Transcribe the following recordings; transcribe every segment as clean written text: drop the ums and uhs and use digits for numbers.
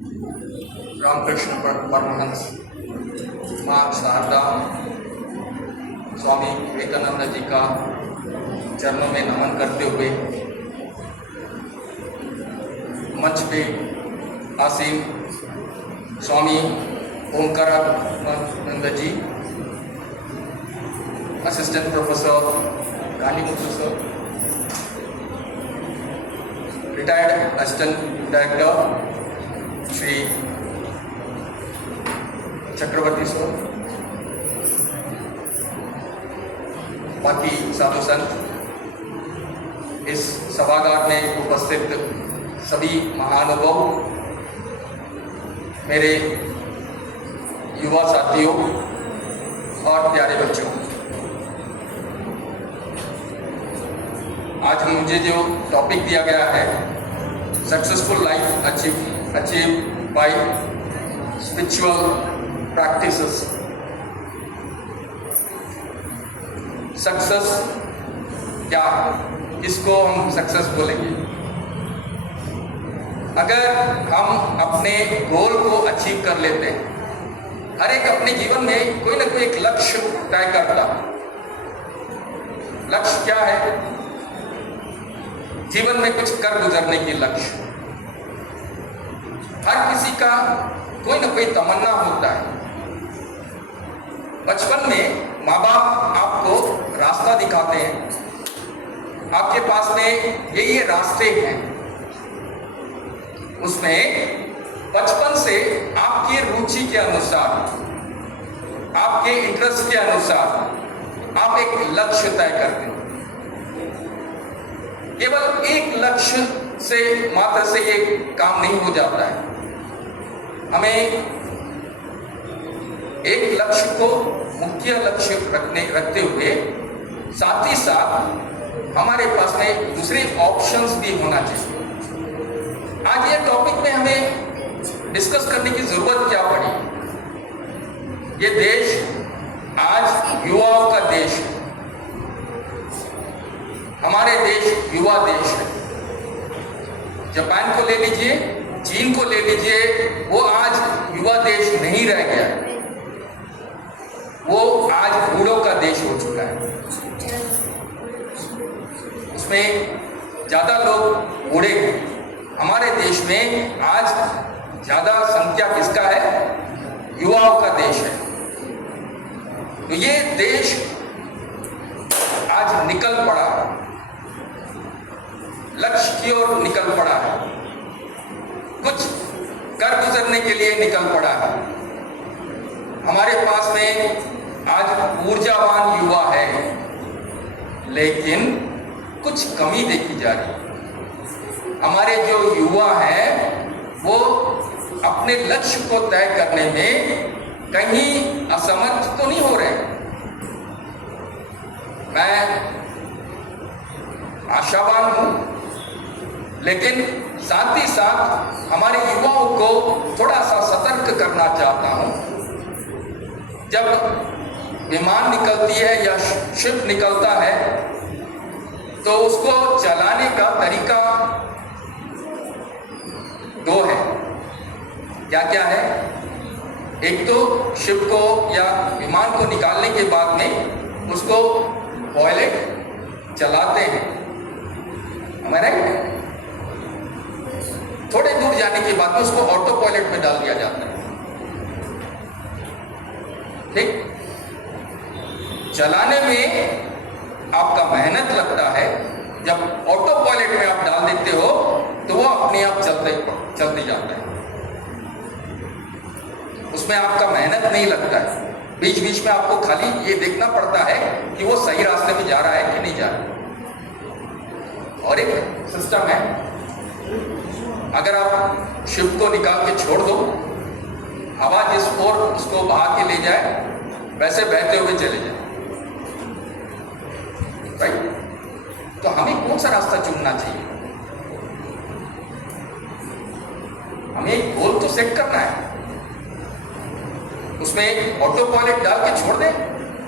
रामकृष्ण परमहंस, माँ शारदा, स्वामी विवेकानंद जी का चरणों में नमन करते हुए मंच पे आसीन Swami Omkarananda ji, assistant professor Kalimuthu sir, retired assistant director Shri Chakravarthy sir, बाकी साधु संत, इस सभागार में उपस्थित सभी महानुभाव, मेरे युवा साथियों और प्यारे बच्चों, आज मुझे जो टॉपिक दिया गया है, successful life achieve by spiritual practices. Success क्या, किसको हम सक्सेस बोलेंगे? अगर हम अपने गोल को अचीव कर लेते हैं, हर एक अपने जीवन में कोई ना कोई एक लक्ष्य तय करता। लक्ष्य क्या है? जीवन में कुछ कर गुजरने की लक्ष्य। हर किसी का कोई ना कोई तमन्ना होता है। बचपन में माँ बाप आपको रास्ता दिखाते हैं, आपके पास में ये रास्ते हैं, उसमें बचपन से आपकी रुचि के अनुसार, आपके इंटरेस्ट के अनुसार आप एक लक्ष्य तय करते हैं। केवल एक लक्ष्य से मात्र से ये काम नहीं हो जाता है। हमें एक लक्ष्य को मुख्य लक्ष्य रखते हुए साथ ही साथ हमारे पास में दूसरे ऑप्शंस भी होना चाहिए। आज ये टॉपिक में हमें डिस्कस करने की जरूरत क्या पड़ी? ये देश आज युवाओं का देश है। हमारे देश युवा देश है। जापान को ले लीजिए, चीन को ले लीजिए, वो आज युवा देश नहीं रह गया है, वो आज बूढ़ों का देश हो चुका है। उसमें ज्यादा लोग बूढ़े हैं। हमारे देश में आज ज्यादा संख्या किसका है? युवाओं का देश है। तो ये देश आज निकल पड़ा, लक्ष्य की ओर निकल पड़ा है, कुछ कर गुजरने के लिए निकल पड़ा है। हमारे पास में आज ऊर्जावान युवा है, लेकिन कुछ कमी देखी जा रही है। हमारे जो युवा हैं वो अपने लक्ष्य को तय करने में कहीं असमर्थ तो नहीं हो रहे। मैं आशावान हूं, लेकिन साथ ही साथ हमारे युवाओं को थोड़ा सा सतर्क करना चाहता हूं। जब विमान निकलती है या शिप निकलता है तो उसको चलाने का तरीका दो है। क्या क्या है? एक तो शिप को या विमान को निकालने के बाद में उसको पायलट चलाते हैं, हमारे थोड़े दूर जाने के बाद में उसको ऑटो पायलट में डाल दिया जाता है। ठीक, चलाने में आपका मेहनत लगता है। जब ऑटो पायलट में आप डाल देते हो तो वो अपने आप चलते जाता है, उसमें आपका मेहनत नहीं लगता है। बीच बीच में आपको खाली ये देखना पड़ता है कि वो सही रास्ते में जा रहा है कि नहीं जा रहा। और एक सिस्टम है, अगर आप शिप को निकाल के छोड़ दो, हवा जिस ओर उसको बहा के ले जाए वैसे बहते हुए चले जाए, राइट? तो हमें कौन सा रास्ता चुनना चाहिए? हमें एक गोल तो सेट करना है, उसमें ऑटो पायलट डाल के छोड़ दें,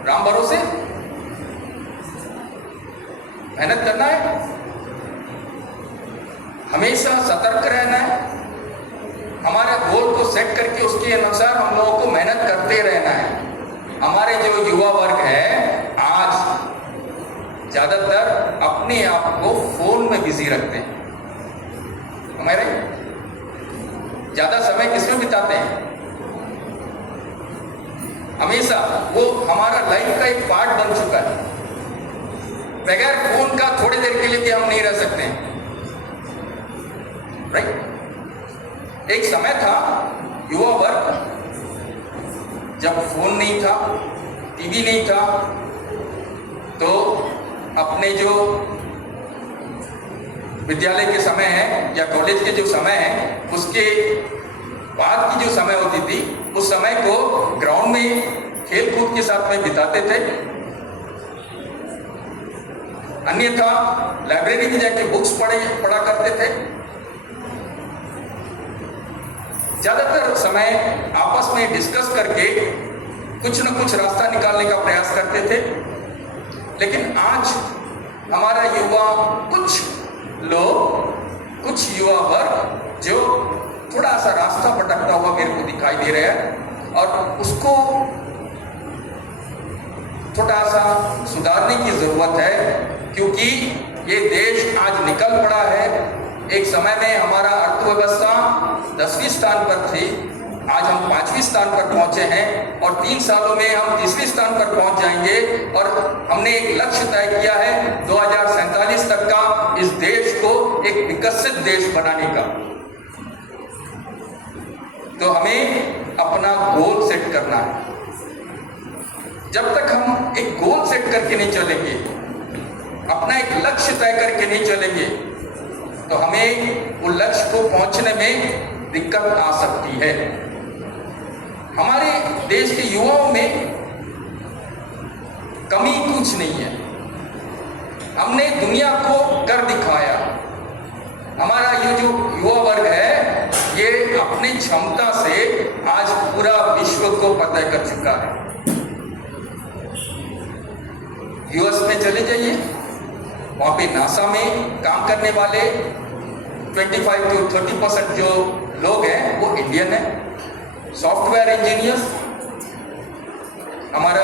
राम भरोसे मेहनत करना है, हमेशा सतर्क रहना है, हमारे गोल को सेट करके उसके अनुसार हम लोगों को मेहनत करते रहना है। हमारे जो युवा वर्ग है आज ज्यादातर अपने आप को फोन में बिजी रखते हैं। हमारे ज्यादा समय किसमें बिताते हैं? हमेशा वो हमारा लाइफ का एक पार्ट बन चुका है। बगैर फोन का थोड़ी देर के लिए भी हम नहीं रह सकते हैं, राइट? एक समय था युवा वर्ग जब फोन नहीं था, टीवी नहीं था, तो अपने जो विद्यालय के समय है या कॉलेज के जो समय है उसके बाद की जो समय होती थी उस समय को ग्राउंड में खेल कूद के साथ में बिताते थे। अन्यथा लाइब्रेरी में जाके बुक्स पढ़ा करते थे। ज्यादातर समय आपस में डिस्कस करके कुछ न कुछ रास्ता निकालने का प्रयास करते थे। लेकिन आज हमारा युवा कुछ लोग, कुछ युवा वर्ग जो थोड़ा सा रास्ता भटकता हुआ मेरे को दिखाई दे रहा है और उसको थोड़ा सा सुधारने की जरूरत है, क्योंकि ये देश आज निकल पड़ा है। एक समय में हमारा अर्थव्यवस्था 10वें स्थान पर थी, आज हम 5वें स्थान पर पहुंचे हैं और 3 सालों में हम 3वें स्थान पर पहुंच जाएंगे। और हमने एक लक्ष्य तय किया है 2047 तक का इस देश को एक विकसित देश बनाने का। तो हमें अपना गोल सेट करना है। जब तक हम एक गोल सेट करके नहीं चलेंगे, अपना एक लक्ष्य तय करके नहीं चलेंगे, तो हमें उस लक्ष्य को पहुंचने में दिक्कत आ सकती है। हमारे देश के युवाओं में कमी कुछ नहीं है। हमने दुनिया को कर दिखाया। हमारा ये जो युवा वर्ग है ये अपनी क्षमता से आज पूरा विश्व को फतह कर चुका है। यूएस में चले जाइए, वहां पे नासा में काम करने वाले 25 to 30% जो लोग हैं वो इंडियन है। सॉफ्टवेयर इंजीनियर्स हमारा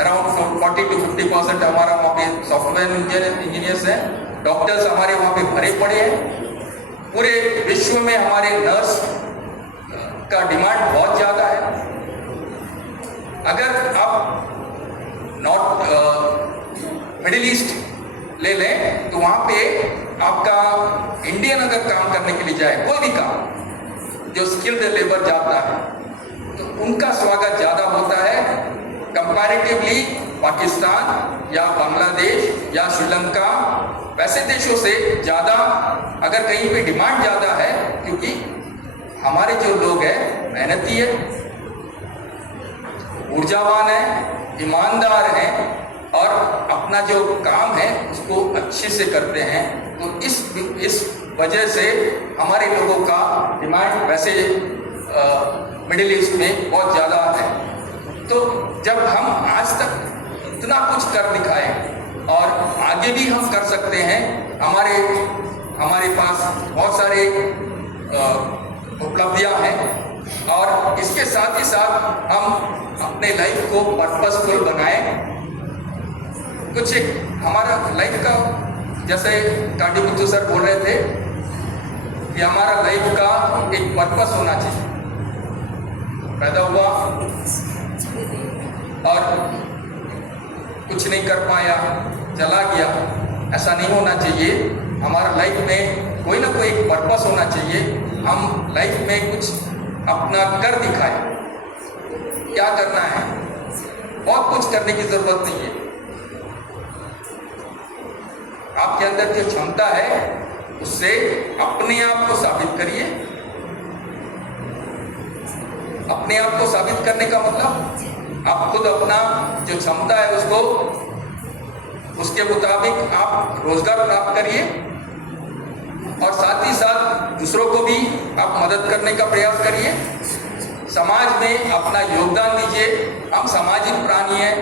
अराउंड 40 to 50% हमारा वहाँ पे सॉफ्टवेयर इंजीनियर्स हैं। डॉक्टर्स हमारे वहाँ पे भरे पड़े हैं। पूरे विश्व में हमारे नर्स का डिमांड बहुत ज़्यादा है। अगर आप मिडिल ईस्ट ले लें तो वहाँ पे आपका इंडियन अगर काम करने के लिए जाए, कोई भी काम जो स्किल्ड लेबर जाता है, तो उनका स्वागत ज़्यादा होता है कंपैरेटिवली पाकिस्तान या बांग्लादेश या श्रीलंका वैसे देशों से ज़्यादा। अगर कहीं पे डिमांड ज़्यादा है, क्योंकि हमारे जो लोग हैं मेहनती है, ऊर्जावान है, ईमानदार हैं और अपना जो काम है उसको अच्छे से करते हैं। तो इस वजह से हमारे लोगों का डिमांड वैसे मिडिल ईस्ट में बहुत ज़्यादा है। तो जब हम आज तक इतना कुछ कर दिखाए और आगे भी हम कर सकते हैं, हमारे पास बहुत सारे उपलब्धियां हैं और इसके साथ ही साथ हम अपने लाइफ को पर्पसफुल बनाएं। कुछ एक हमारा लाइफ का, जैसे कांडी बुद्धू सर बोल रहे थे कि हमारा लाइफ का एक पर्पस होना चाहिए। पैदा हुआ और कुछ नहीं कर पाया, चला गया, ऐसा नहीं होना चाहिए। हमारा लाइफ में कोई ना कोई एक पर्पस होना चाहिए। हम लाइफ में कुछ अपना कर दिखाएं। क्या करना है? बहुत कुछ करने की जरूरत नहीं है। आपके अंदर जो क्षमता है उससे अपने आप को साबित करिए। अपने आप को साबित करने का मतलब आप खुद अपना जो क्षमता है उसके मुताबिक आप रोजगार प्राप्त करिए और साथ ही साथ दूसरों को भी आप मदद करने का प्रयास करिए। समाज में अपना योगदान दीजिए। हम सामाजिक प्राणी हैं,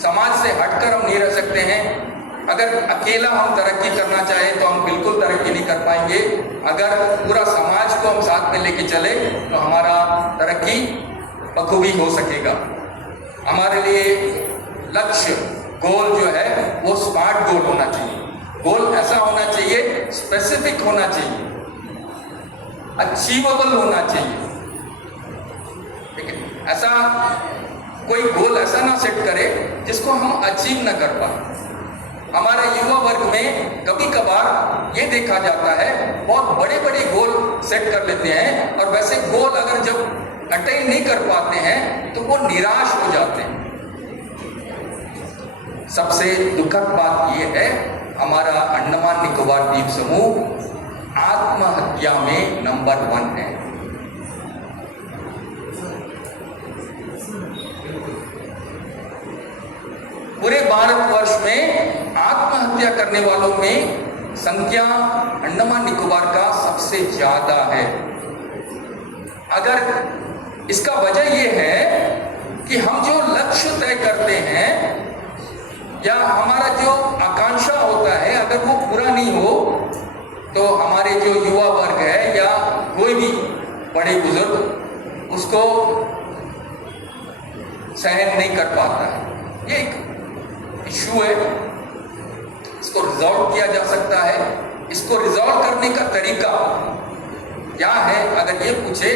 समाज से हटकर हम नहीं रह सकते हैं। अगर अकेला हम तरक्की करना चाहें तो हम बिल्कुल तरक्की नहीं कर पाएंगे। अगर पूरा समाज को हम साथ में लेके चले तो हमारा तरक्की बखूबी हो सकेगा। हमारे लिए लक्ष्य, गोल जो है वो स्मार्ट गोल होना चाहिए। गोल ऐसा होना चाहिए, स्पेसिफिक होना चाहिए, अचीवेबल होना चाहिए। लेकिन ऐसा कोई गोल ऐसा ना सेट करे जिसको हम अचीव ना कर पाए। हमारे युवा वर्ग में कभी कभार ये देखा जाता है, बहुत बड़े बड़े गोल सेट कर लेते हैं और वैसे गोल अगर जब अटेन नहीं कर पाते हैं तो वो निराश हो जाते हैं। सबसे दुखद बात यह है, हमारा अंडमान निकोबार द्वीप समूह आत्महत्या में नंबर 1 है। पूरे भारतवर्ष में आत्महत्या करने वालों में संख्या अंडमान निकोबार का सबसे ज्यादा है। अगर इसका वजह यह है कि हम जो लक्ष्य तय करते हैं या हमारा जो आकांक्षा होता है, अगर वो पूरा नहीं हो तो हमारे जो युवा वर्ग है या कोई भी बड़े बुजुर्ग उसको सहन नहीं कर पाता है। ये एक इशू है, इसको रिजॉल्व किया जा सकता है। इसको रिजॉल्व करने का तरीका क्या है, अगर ये पूछे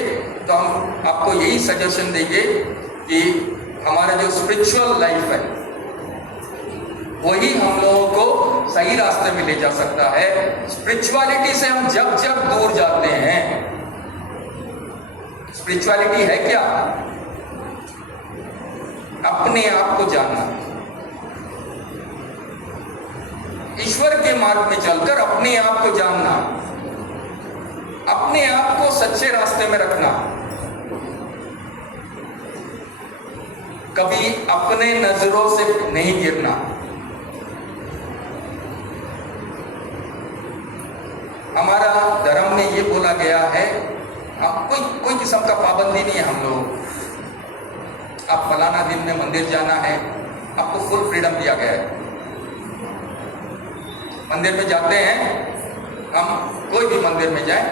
तो हम आपको यही सजेशन देंगे कि हमारा जो स्पिरिचुअल लाइफ है वही हम लोगों को सही रास्ते में ले जा सकता है। स्पिरिचुअलिटी से हम जब जब दूर जाते हैं, स्पिरिचुअलिटी है क्या? अपने आप को जानना, ईश्वर के मार्ग में चलकर अपने आप को जानना, अपने आप को सच्चे रास्ते में रखना, कभी अपने नजरों से नहीं गिरना। हमारा धर्म में ये बोला गया है, कोई किस्म का पाबंदी नहीं है हम लोग। आप फलाना दिन में मंदिर जाना है, आपको फुल फ्रीडम दिया गया है। मंदिर में जाते हैं हम, कोई भी मंदिर में जाए,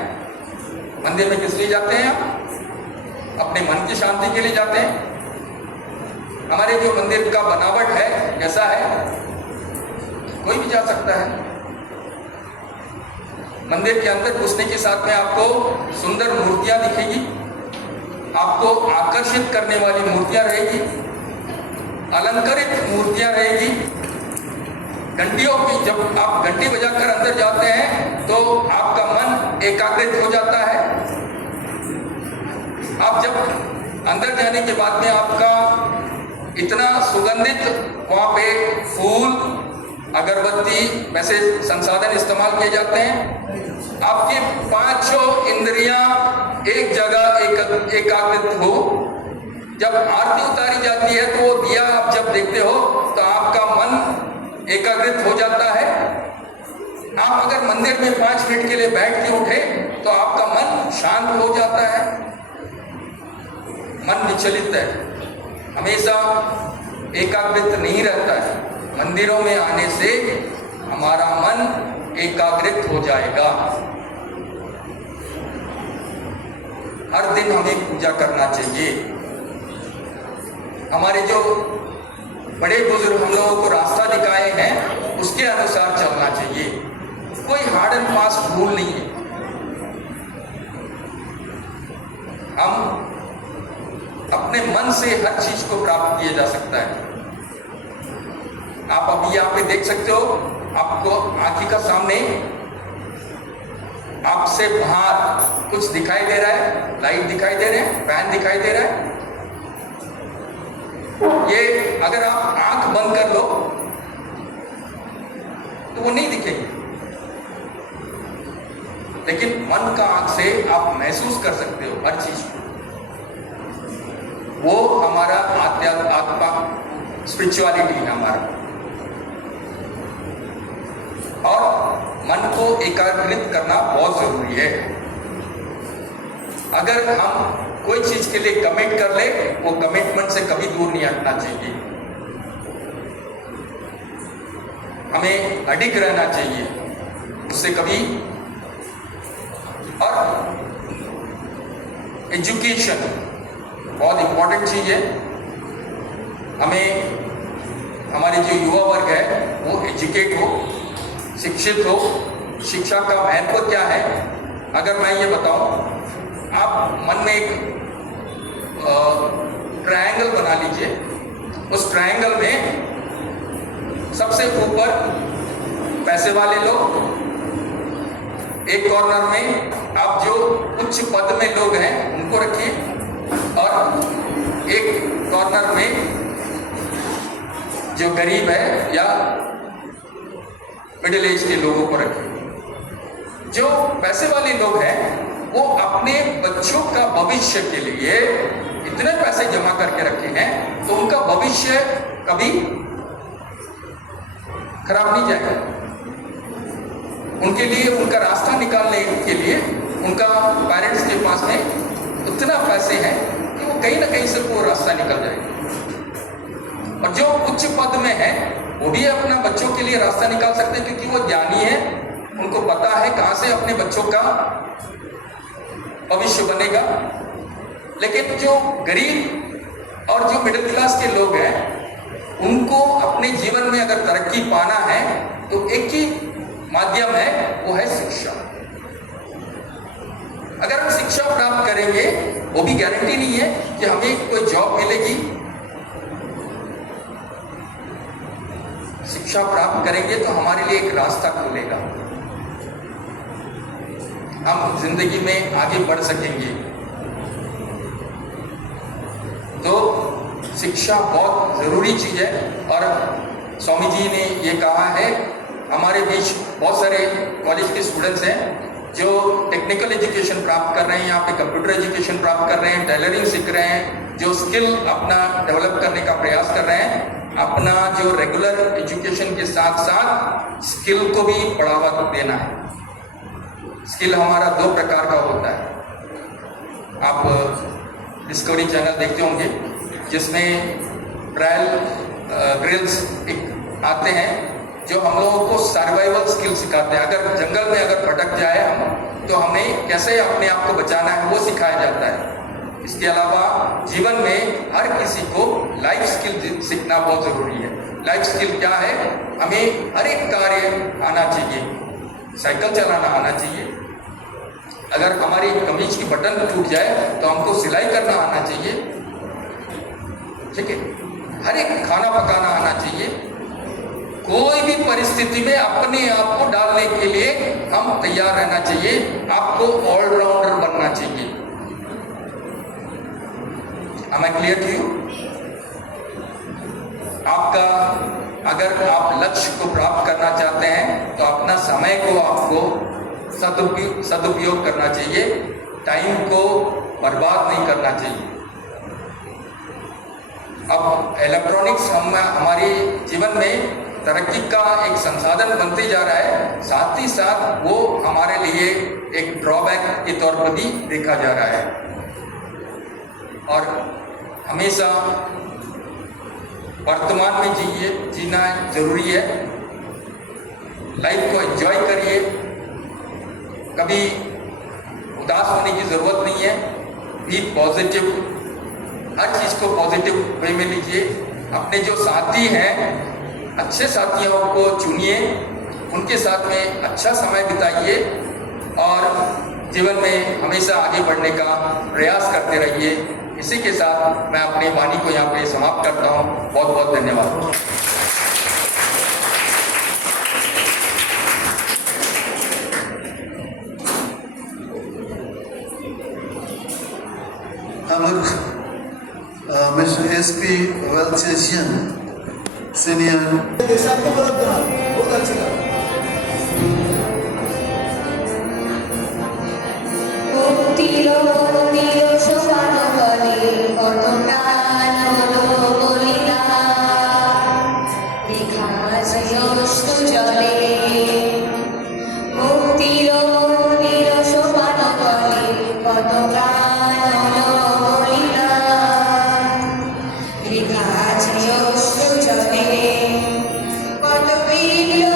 मंदिर में किस लिए जाते हैं? आप अपने मन की शांति के लिए जाते हैं। हमारे जो मंदिर का बनावट है कैसा है, कोई भी जा सकता है। मंदिर के अंदर घुसने के साथ में आपको सुंदर मूर्तियां दिखेगी, आपको आकर्षित करने वाली मूर्तियां रहेगी, अलंकृत मूर्तियां रहेगी। घंटियों की, जब आप घंटी बजाकर अंदर जाते हैं तो आपका मन एकाग्रित हो जाता है। आप जब अंदर जाने के बाद में आपका इतना सुगंधित वहाँ पे फूल, अगरबत्ती, वैसे संसाधन इस्तेमाल किए जाते हैं, आपकी पांचों इंद्रियां एक जगह एकाग्रित हो। जब आरती उतारी जाती है तो वो दिया आप जब देखते हो तो आपका मन एकाग्रित हो जाता है। आप अगर मंदिर में 5 मिनट के लिए बैठ के उठे तो आपका मन शांत हो जाता है। मन विचलित है, हमेशा एकाग्रित नहीं रहता है। मंदिरों में आने से हमारा मन एकाग्रित हो जाएगा। हर दिन हमें पूजा करना चाहिए। हमारे जो बड़े बुजुर्ग हम लोगों को रास्ता दिखाए हैं उसके अनुसार चलना चाहिए। कोई हार्ड एंड फास्ट रूल नहीं है। हम अपने मन से हर चीज को प्राप्त किया जा सकता है। आप अभी यहाँ पे देख सकते हो, आपको आंखी का सामने आपसे बाहर कुछ दिखाई दे रहा है, लाइट दिखाई दे रहे हैं, फैन दिखाई दे रहा है। ये अगर आप आंख बंद कर लो तो वो नहीं दिखेगी, लेकिन मन का आंख से आप महसूस कर सकते हो हर चीज को। वो हमारा आत्मा, स्पिरिचुअलिटी है हमारा। और मन को एकाग्रित करना बहुत जरूरी है। अगर हम कोई चीज के लिए कमिट कर ले, वो कमिटमेंट से कभी दूर नहीं हटना चाहिए। हमें अडिग रहना चाहिए उससे कभी। और एजुकेशन बहुत इंपॉर्टेंट चीज है। हमें हमारे जो युवा वर्ग है वो एजुकेट हो, शिक्षित हो। शिक्षा का महत्व क्या है अगर मैं ये बताऊं, आप मन में एक ट्रायंगल बना लीजिए। उस ट्रायंगल में सबसे ऊपर पैसे वाले लोग, एक कॉर्नर में आप जो उच्च पद में लोग हैं उनको रखिए, और एक कॉर्नर में जो गरीब है या मिडिल एज के लोगों को रखिए। जो पैसे वाले लोग हैं वो अपने बच्चों का भविष्य के लिए इतने पैसे जमा करके रखे हैं तो उनका भविष्य कभी खराब नहीं जाएगा। उनके लिए उनका रास्ता निकालने के लिए उनका पेरेंट्स के पास में इतना पैसे हैं कि वो कहीं ना कहीं से वो रास्ता निकल जाएगा। और जो उच्च पद में है वो भी अपना बच्चों के लिए रास्ता निकाल सकते हैं क्योंकि वो ज्ञानी है, उनको पता है कहाँ से अपने बच्चों का भविष्य बनेगा। लेकिन जो गरीब और जो मिडिल क्लास के लोग हैं उनको अपने जीवन में अगर तरक्की पाना है तो एक ही माध्यम है, वो है शिक्षा। अगर हम शिक्षा प्राप्त करेंगे वो भी गारंटी नहीं है कि हमें कोई जॉब मिलेगी। शिक्षा प्राप्त करेंगे तो हमारे लिए एक रास्ता खुलेगा, हम जिंदगी में आगे बढ़ सकेंगे। तो शिक्षा बहुत जरूरी चीज है। और स्वामी जी ने ये कहा है, हमारे बीच बहुत सारे कॉलेज के स्टूडेंट्स हैं जो टेक्निकल एजुकेशन प्राप्त कर रहे हैं, यहाँ पे कंप्यूटर एजुकेशन प्राप्त कर रहे हैं, टेलरिंग सीख रहे हैं, जो स्किल अपना डेवलप करने का प्रयास कर रहे हैं। अपना जो रेगुलर एजुकेशन के साथ साथ स्किल को भी बढ़ावा देना है। स्किल हमारा दो प्रकार का होता है। आप डिस्कवरी चैनल देखते होंगे जिसमें ट्रायल ड्रिल्स आते हैं जो हम लोगों को सर्वाइवल स्किल सिखाते हैं। अगर जंगल में अगर भटक जाए हम तो हमें कैसे अपने आप को बचाना है वो सिखाया जाता है। इसके अलावा जीवन में हर किसी को लाइफ स्किल सीखना बहुत ज़रूरी है। लाइफ स्किल क्या है? हमें हर एक कार्य आना चाहिए, साइकिल चलाना आना चाहिए, अगर हमारी कमीज की बटन टूट जाए तो हमको सिलाई करना आना चाहिए, ठीक है, हर एक खाना पकाना आना चाहिए। कोई भी परिस्थिति में अपने आप को डालने के लिए हम तैयार रहना चाहिए। आपको ऑलराउंडर बनना चाहिए। Am I clear to you? आपका अगर आप लक्ष्य को प्राप्त करना चाहते हैं तो अपना समय को आपको सदुपयोग करना चाहिए, टाइम को बर्बाद नहीं करना चाहिए। अब इलेक्ट्रॉनिक्स हमारे जीवन में तरक्की का एक संसाधन बनते जा रहा है, साथ ही साथ वो हमारे लिए एक ड्रॉबैक के तौर पर भी देखा जा रहा है। और हमेशा वर्तमान में जीना जरूरी है। लाइफ को एंजॉय करिए, कभी उदास होने की ज़रूरत नहीं है। बी पॉजिटिव, हर चीज़ को पॉजिटिव वे में लीजिए। अपने जो साथी हैं अच्छे साथियों को चुनिए, उनके साथ में अच्छा समय बिताइए और जीवन में हमेशा आगे बढ़ने का प्रयास करते रहिए। इसी के साथ मैं अपनी वाणी को यहाँ पे समाप्त करता हूँ। बहुत बहुत धन्यवाद। Mr. S.P. Valchesian, Senior. কত বিঘ্ন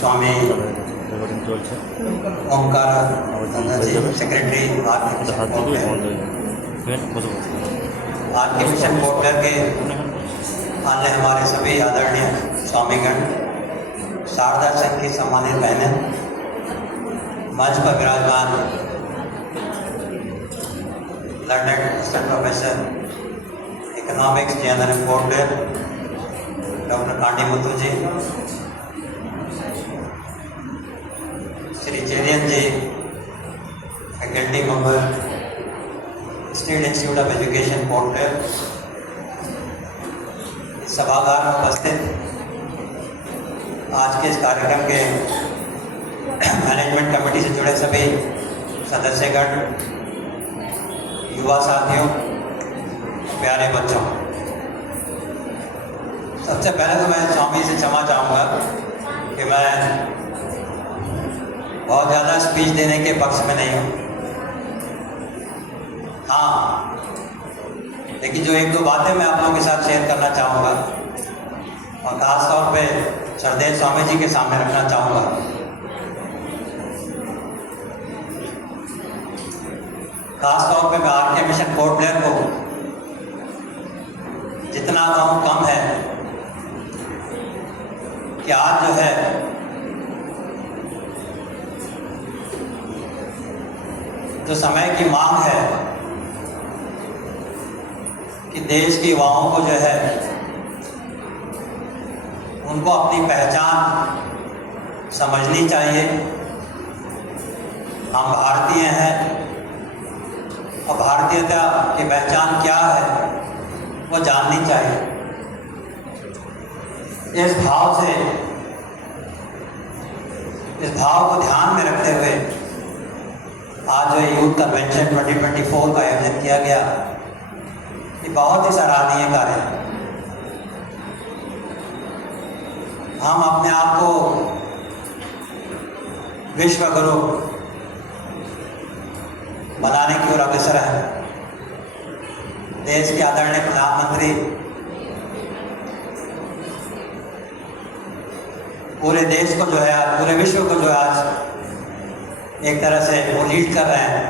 स्वामी ओंकार जी सेक्रेटरी आरके मिशन पोर्टल के अन्य हमारे सभी आदरणीय स्वामीगण, शारदा संघ की सम्मानित बहनें, मंच पर विराजमान London assistant professor economics general portal doctor Kandi Muthu ji, Shri Cherian ji, faculty member, state institute of education portal, इस सभागार में उपस्थित आज के इस कार्यक्रम के मैनेजमेंट कमेटी से जुड़े सभी सदस्यगण, युवा साथियों, प्यारे बच्चों, सबसे पहले तो मैं स्वामी से क्षमा चाहूँगा कि मैं बहुत ज़्यादा स्पीच देने के पक्ष में नहीं हूँ। हाँ, लेकिन जो एक दो बातें मैं आप लोगों के साथ शेयर करना चाहूँगा और ख़ास तौर पे श्रद्धेय स्वामी जी के सामने रखना चाहूँगा। ख़ास तौर पे मैं आरके मिशन पोर्ट ब्लेयर को जितना कहूँ कम है कि आज जो है जो समय की मांग है कि देश के युवाओं को जो है उनको अपनी पहचान समझनी चाहिए। हम भारतीय हैं और भारतीयता की पहचान क्या है वो जाननी चाहिए। इस भाव को ध्यान में रखते हुए आज जो यूथ कन्वेंशन 2024 का आयोजन किया गया, ये बहुत ही सराहनीय कार्य है। हम अपने आप को विश्व गुरु बनाने की ओर अग्रसर है। देश के आदरणीय प्रधानमंत्री, पूरे देश को जो है आज, पूरे विश्व को जो है आज एक तरह से वो लीड कर रहे हैं,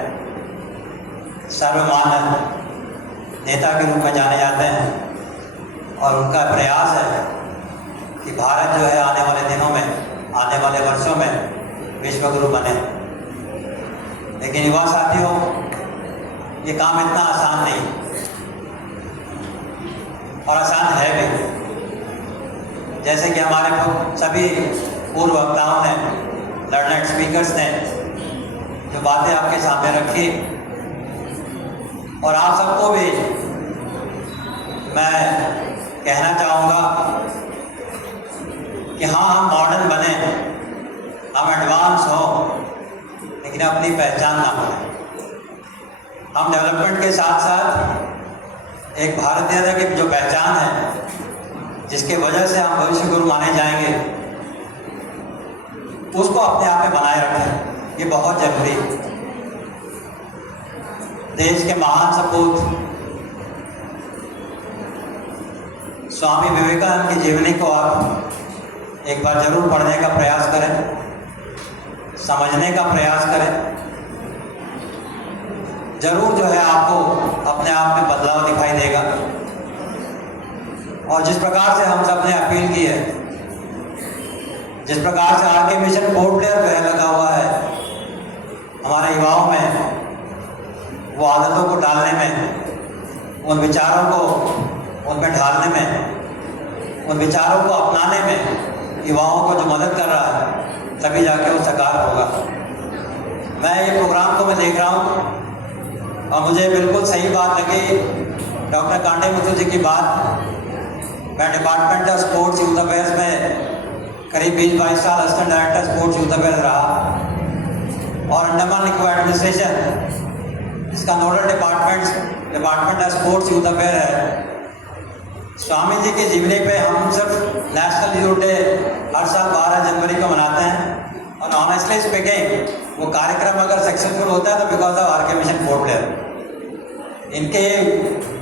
सर्वमान्य नेता के रूप में जाने जाते हैं। और उनका प्रयास है कि भारत जो है आने वाले दिनों में, आने वाले वर्षों में विश्व गुरु बने। लेकिन युवा साथियों, ये काम इतना आसान नहीं और आसान है भी। जैसे कि हमारे सभी पूर्व वक्ताओं ने, लर्नड स्पीकर्स ने जो बातें आपके सामने रखी, और आप सबको भी मैं कहना चाहूँगा कि हाँ, हम मॉडर्न बने, हम एडवांस हों, लेकिन अपनी पहचान ना भूलें। हम डेवलपमेंट के साथ साथ एक भारतीयता की जो पहचान है, जिसके वजह से हम भविष्य गुरु माने जाएंगे, उसको अपने आप में बनाए रखें। ये बहुत जरूरी है। देश के महान सपूत स्वामी विवेकानंद की जीवनी को आप एक बार जरूर पढ़ने का प्रयास करें, समझने का प्रयास करें। जरूर जो है आपको अपने आप में बदलाव दिखाई देगा। और जिस प्रकार से हम सब ने अपील की है, जिस प्रकार से आरके मिशन पोर्ट ब्लेयर जो है लगा हुआ है हमारे युवाओं में, वो आदतों को डालने में, उन विचारों को उनमें ढालने में, उन विचारों को अपनाने में युवाओं को जो मदद कर रहा है, तभी जाके वो साकार होगा। मैं ये प्रोग्राम को मैं देख रहा हूँ और मुझे बिल्कुल सही बात लगी डॉक्टर कांडे मुथु जी की बात। मैं department of sports youth affairs में करीब 20-22 साल assistant director sports youth affairs रहा, और अंडमान निकोबार एडमिनिस्ट्रेशन इसका nodal department of sports youth affair है। स्वामी जी की जीवनी पे हम सिर्फ नेशनल यूथ डे हर साल 12 जनवरी को मनाते हैं, और ऑनेस्टली स्पीकिंग वो कार्यक्रम अगर सक्सेसफुल होता है तो because of RK mission Port Blair, इनके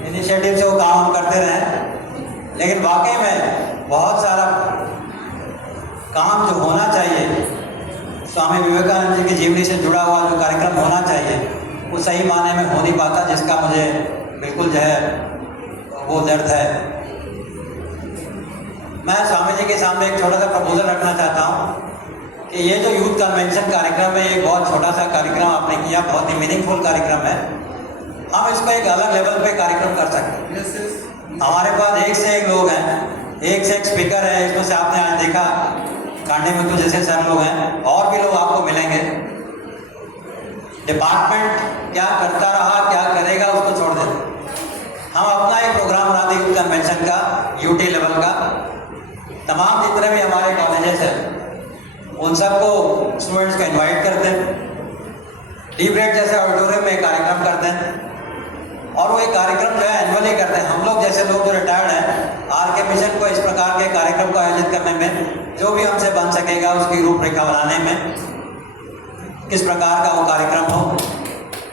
इनिशिएटिव से वो काम हम करते रहे। लेकिन वाकई में बहुत सारा काम जो होना चाहिए, स्वामी विवेकानंद जी की जीवनी से जुड़ा हुआ जो कार्यक्रम होना चाहिए, वो सही मायने में हो नहीं पाता, जिसका मुझे बिल्कुल जो है वो दर्द है। मैं स्वामी जी के सामने एक छोटा सा प्रपोजल रखना चाहता हूँ कि ये जो यूथ कन्वेंशन कार्यक्रम है, एक बहुत छोटा सा कार्यक्रम आपने किया, बहुत ही मीनिंगफुल कार्यक्रम है। हम इसको एक अलग लेवल पे कार्यक्रम कर सकते हैं। हमारे पास एक से एक लोग हैं, एक से एक स्पीकर है, इसमें से आपने आज देखा कांडे में तो जैसे सर लोग हैं, और भी लोग आपको मिलेंगे। डिपार्टमेंट क्या करता रहा, क्या करेगा, उसको छोड़ देते। हम अपना एक प्रोग्राम बनाते यूथ कन्वेंशन का, यूटी लेवल का। तमाम जितने भी हमारे कॉलेजेस हैं उन सबको स्टूडेंट्स को इनवाइट करते हैं, डी ब्रेड जैसे ऑडिटोरियम में कार्यक्रम करते हैं, और वो एक कार्यक्रम जो है एनुअली करते हैं। हम लोग जैसे लोग जो रिटायर्ड हैं, आरके मिशन को इस प्रकार के कार्यक्रम को आयोजित करने में जो भी हमसे बन सकेगा, उसकी रूपरेखा बनाने में, किस प्रकार का वो कार्यक्रम हो,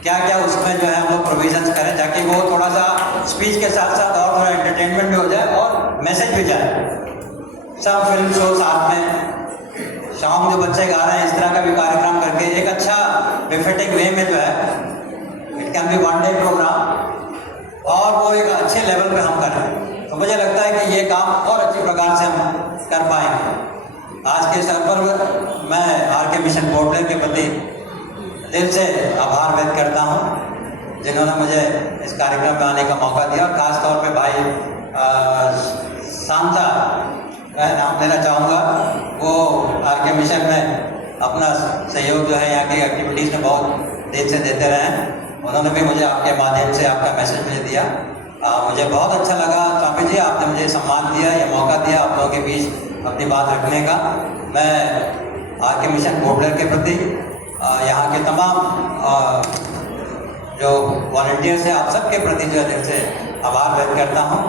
क्या क्या उसमें जो है हम लोग प्रोविजंस करें, ताकि वो थोड़ा सा स्पीच के साथ साथ और थोड़ा एंटरटेनमेंट भी हो जाए और मैसेज भी जाए। सब फिल्म शो साथ में, सॉन्ग जो बच्चे गा रहे हैं, इस तरह का भी कार्यक्रम करके एक अच्छा बेफिटिंग वे में जो है, it can be one day program, और वो एक अच्छे लेवल पे हम करें, तो मुझे लगता है कि ये काम और अच्छी प्रकार से हम कर पाएंगे। आज के स्तर पर मैं आरके मिशन पोर्ट ब्लेयर के प्रति दिल से आभार व्यक्त करता हूँ, जिन्होंने मुझे इस कार्यक्रम में आने का मौका दिया। और ख़ास तौर पे भाई शांता का नाम लेना चाहूँगा, वो आरके मिशन में अपना सहयोग जो है यहाँ की एक्टिविटीज़ में बहुत देर से देते रहे हैं। उन्होंने भी मुझे आपके माध्यम से आपका मैसेज मुझे दिया। मुझे बहुत अच्छा लगा स्वामी जी, आपने मुझे सम्मान दिया, ये मौका दिया आप लोगों के बीच अपनी बात रखने का। मैं आरके मिशन पोर्ट ब्लेयर के प्रति, यहाँ के तमाम जो वॉलंटियर्स हैं, आप सबके प्रति जो है दिल से आभार व्यक्त करता हूँ।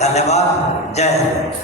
धन्यवाद। जय हिंद।